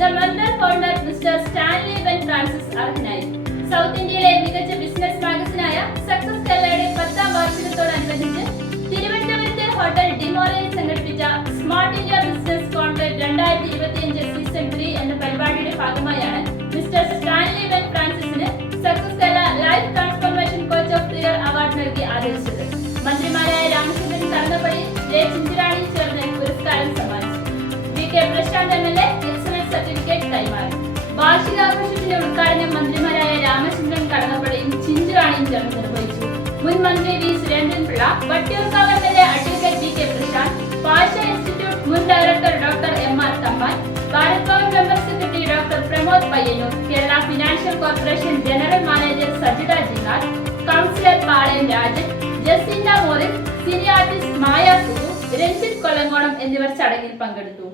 The mother founder mister Stanley Ben Francis അർഹനായി. South ഇന്ത്യയിലെ മികച്ച ബിസിനസ് മാഗസിനായ സക്സസ് കേരളയുടെ പത്താം വാർഷികത്തോടനുബന്ധിച്ച് തിരുവനന്തപുരത്തെ ഹോട്ടൽ ഡിമോറയിൽ സംഘടിപ്പിച്ച സ്മാർട്ട് ഇന്ത്യ ബിസിനസ് കോൺക്ലേവ് രണ്ടായിരത്തി ഇരുപത്തിയഞ്ച് സീസൺ ത്രീ എന്ന പരിപാടിയുടെ ഭാഗമായാണ് mister Stanley Ben ഫ്രാൻസിസിന് success Kerala life transformation coach of the year award നൽകി ആദരിച്ചത്. മന്ത്രിമാരായ രാമചന്ദ്രൻ കടന്നപ്പള്ളി ജയ ചിന്തിരാണി ചേർന്ന് പുരസ്കാരം സമ്മാനിച്ചു. V K Prasanth M L A വാർഷികാഘോഷത്തിന്റെ ഉദ്ഘാടനം മന്ത്രിമാരായ രാമചന്ദ്രൻ കടന്നപ്പള്ളിയും ചിഞ്ചുറാണിയും ചേർന്ന് നിർവഹിച്ചു. മുൻ മന്ത്രി V. Surendran Pillai Vattiyoorkavu M L A advocate V. K. Prashanth Bhasha institute മുൻ director doctor M. R. Thampan Bharat Bhavan member doctor Pramod Payyannur Kerala financial corporation general manager Sajitha Jingar councillor Palayam Rajan Jacintha Morris cine artist Maya Sugu Ranjith Kollamkonam എന്നിവർ ചടങ്ങിൽ പങ്കെടുത്തു.